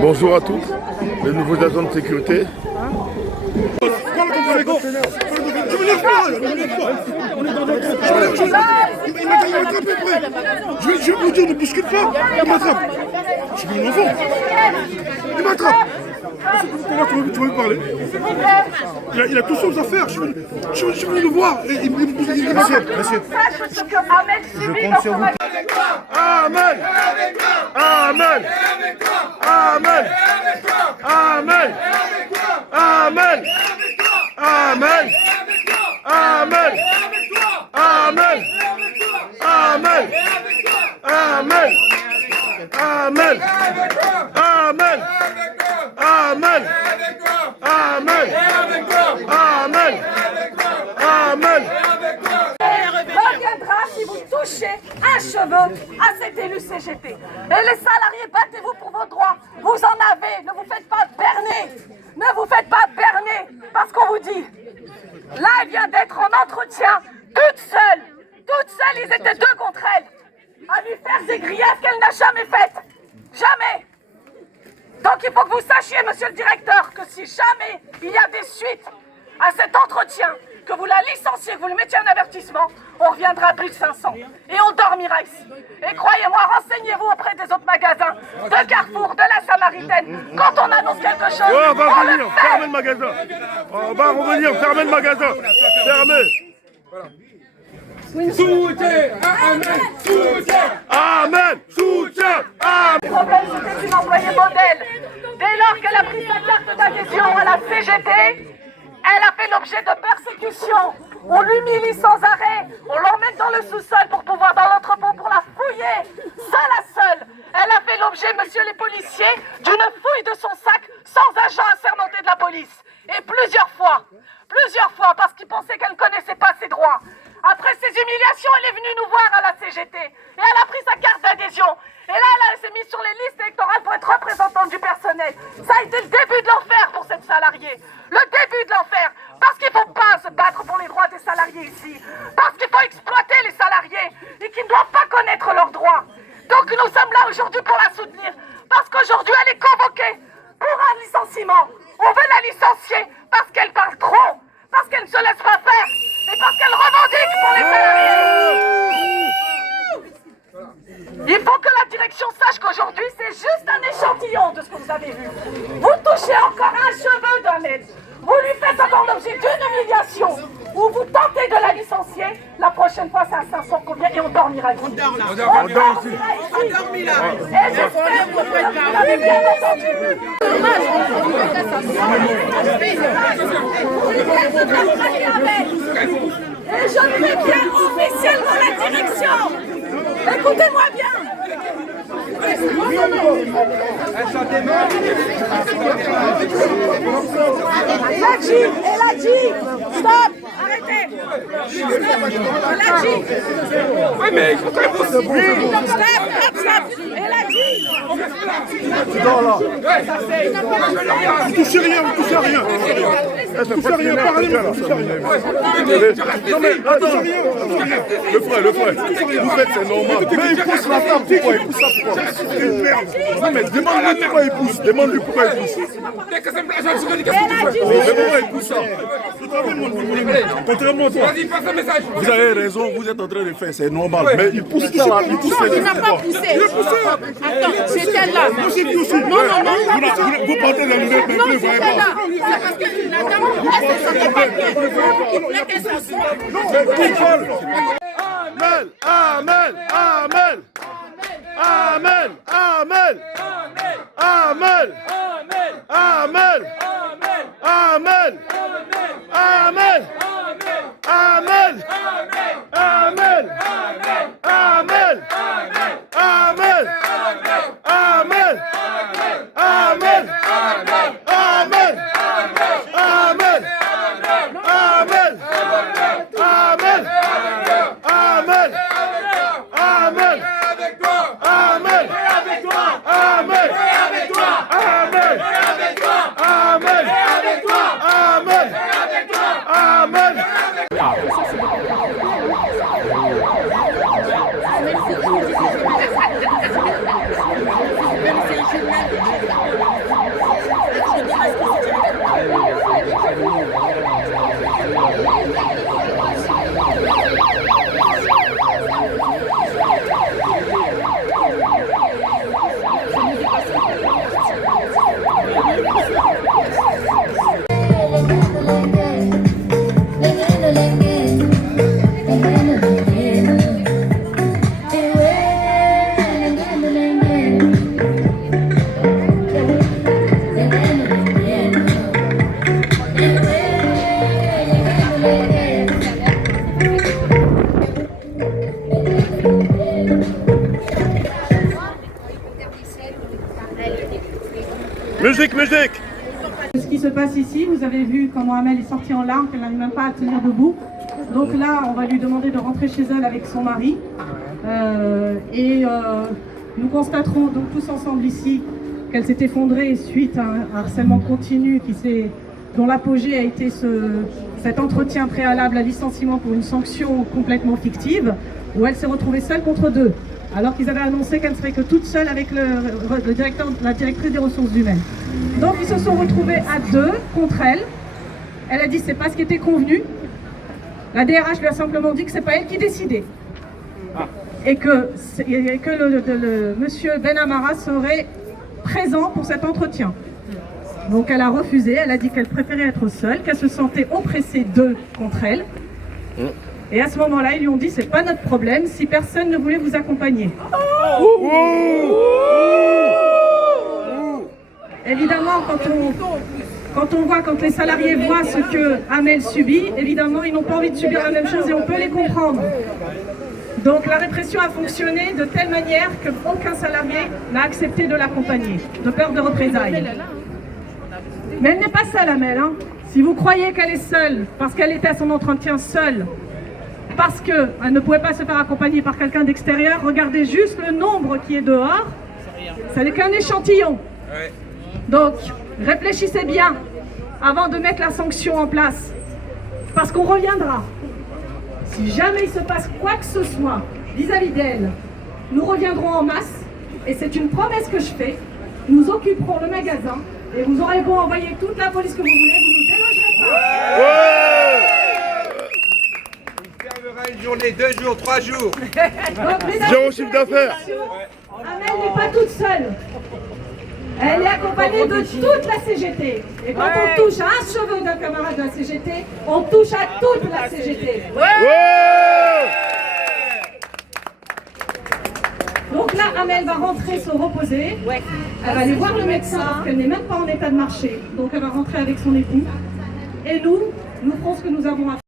Bonjour à tous, les nouveaux agents de sécurité. Je vais vous dire, ne bouscule pas, il m'attrape. Je suis mon enfant. Il m'attrape. Tu vas lui parler. Il a tout son affaires. Je suis venu le voir. Et il me dit, monsieur. Je compte sur vous. Amen. Amen. Amen. Amen. Amen. Amen. Amen. Amen. Amen. Amen. Amen. Amen. Amen. Amen. Amen. Amen. Reviendra si vous touchez un cheveu à cet élu CGT. Et les salariés, battez-vous pour vos droits. Vous en avez. Ne vous faites pas berner. Ne vous faites pas berner parce qu'on vous dit. Là, elle vient d'être en entretien, toute seule. Toute seule, ils étaient deux contre elle. À lui faire ces griefs qu'elle n'a jamais faites. Jamais. Donc il faut que vous sachiez, monsieur le directeur, que si jamais il y a des suites à cet entretien, que vous la licenciez, que vous lui mettiez un avertissement, on reviendra à plus de 500. Et on dormira ici. Et croyez-moi, renseignez-vous auprès des autres magasins, de Carrefour, de la Samaritaine. Quand on annonce quelque chose, Ouais, on va on revenir, le fait. fermez le magasin. On va revenir, fermez le magasin. Fermez. Soutien, amen, soutien. Amen. Soutien. Amen. Le problème, c'était une employée modèle. Dès lors qu'elle a pris sa carte d'adhésion à la CGT, elle a fait l'objet de persécutions. On l'humilie sans arrêt. On l'emmène dans le sous-sol pour pouvoir dans l'entrepôt pour la fouiller. Seule à seule. Elle a fait l'objet, monsieur les policiers, d'une fouille de son sac sans agent assermenté de la police. Et plusieurs fois, parce qu'il pensait qu'elle ne connaissait pas ses droits. Après ces humiliations, elle est venue nous voir à la CGT. Et elle a pris sa carte d'adhésion. Et là, elle s'est mise sur les listes électorales pour être représentante du personnel. Ça a été le début de l'enfer pour cette salariée. Le début de l'enfer. Parce qu'il ne faut pas se battre pour les droits des salariés ici. Parce qu'il faut exploiter les salariés et qu'ils ne doivent pas connaître leurs droits. Donc nous sommes là aujourd'hui pour la soutenir. Parce qu'aujourd'hui, elle est convoquée pour un licenciement. On veut la licencier parce qu'elle parle trop. Parce qu'elle ne se laisse pas faire. Et parce qu'elle revendique pour les salariés. Il faut que la direction sache qu'aujourd'hui, c'est juste un échantillon de ce que vous avez vu. Vous touchez encore un cheveu d'un mètre. Vous lui faites encore l'objet d'une humiliation. Ou vous tentez de la licencier. La prochaine fois, c'est à 500 combien et on dormira ici. On dort là. On dort ici. On dormit là. Et j'espère que vous l'avez bien entendu. Et je préviens officiellement la direction. Écoutez-moi bien. Elle a dit, stop, arrêtez. Elle a dit. Oui, mais il faut quand même Stop. Elle a dit. Vous touchez rien, vous touchez rien. Vous touchez rien, parlez, mais vous touchez rien. Non mais attends. Le frère. Vous faites, c'est normal. Mais il pousse la table. Pourquoi il pousse ça? Pourquoi? Non mais demande-lui pourquoi il pousse. Demande-lui pourquoi il pousse. dès que c'est un plagiat, je te dis Elle a dit. Mais pourquoi il pousse ça? Contrairement à toi. Vas-y, passe un message. Vous avez raison, vous êtes en train de faire, c'est normal. Mais il pousse ça là, il pousse Non, il n'a pas pourquoi? poussé. Attends, c'était là. Moi j'ai dit aussi. Non. Vous partez dans le net, mais Non, vous ne voyez c'était pas. là. C'est parce que la dame, elle se sentait pas bien. Il voulait qu'elle s'assoie. Amen, amen, amen. Amen, amen. Amen. Amen. Amen. Amen. Amen. Amen. Amen. Amen. Amen. Amen. Amen. Amen. Amen. Amen. Amen. Amen. Avec toi. Amen. Avec toi. Amen. Avec toi. Amen. Avec toi. Amen. Avec toi. Amen. Musique, musique. Ce qui se passe ici, vous avez vu comment Amel est sortie en larmes, qu'elle n'arrive même pas à tenir debout. Donc là, on va lui demander de rentrer chez elle avec son mari. Nous constaterons donc tous ensemble ici qu'elle s'est effondrée suite à un harcèlement continu dont l'apogée a été cet entretien préalable à licenciement pour une sanction complètement fictive, où elle s'est retrouvée seule contre deux, alors qu'ils avaient annoncé qu'elle ne serait que toute seule avec la directrice des ressources humaines. Donc ils se sont retrouvés à deux contre elle. Elle a dit c'est pas ce qui était convenu. La DRH lui a simplement dit que c'est pas elle qui décidait. Et que le monsieur Benamara serait présent pour cet entretien. Donc elle a refusé, elle a dit qu'elle préférait être seule, qu'elle se sentait oppressée d'eux contre elle. Et à ce moment-là, ils lui ont dit c'est pas notre problème si personne ne voulait vous accompagner. Évidemment, quand les salariés voient ce que Amel subit, évidemment, ils n'ont pas envie de subir la même chose et on peut les comprendre. Donc la répression a fonctionné de telle manière qu'aucun salarié n'a accepté de l'accompagner, de peur de représailles. Mais elle n'est pas seule, Amel. Si vous croyez qu'elle est seule, parce qu'elle était à son entretien seule, parce qu'elle ne pouvait pas se faire accompagner par quelqu'un d'extérieur, regardez juste le nombre qui est dehors, ça n'est qu'un échantillon. Donc, réfléchissez bien avant de mettre la sanction en place, parce qu'on reviendra. Si jamais il se passe quoi que ce soit vis-à-vis d'elle, nous reviendrons en masse, et c'est une promesse que je fais, nous occuperons le magasin, et vous aurez beau envoyer toute la police que vous voulez, vous ne nous délogerez pas. On fermera une journée, 2 jours, 3 jours. Zéro chiffre d'affaires. Amel n'est pas toute seule. Elle est accompagnée de toute la CGT. Et quand on touche à un cheveu d'un camarade de la CGT, on touche à toute la CGT. Donc là, Amel va rentrer se reposer. Elle va aller voir le médecin, parce qu'elle n'est même pas en état de marcher. Donc elle va rentrer avec son époux. Et nous ferons ce que nous avons à faire.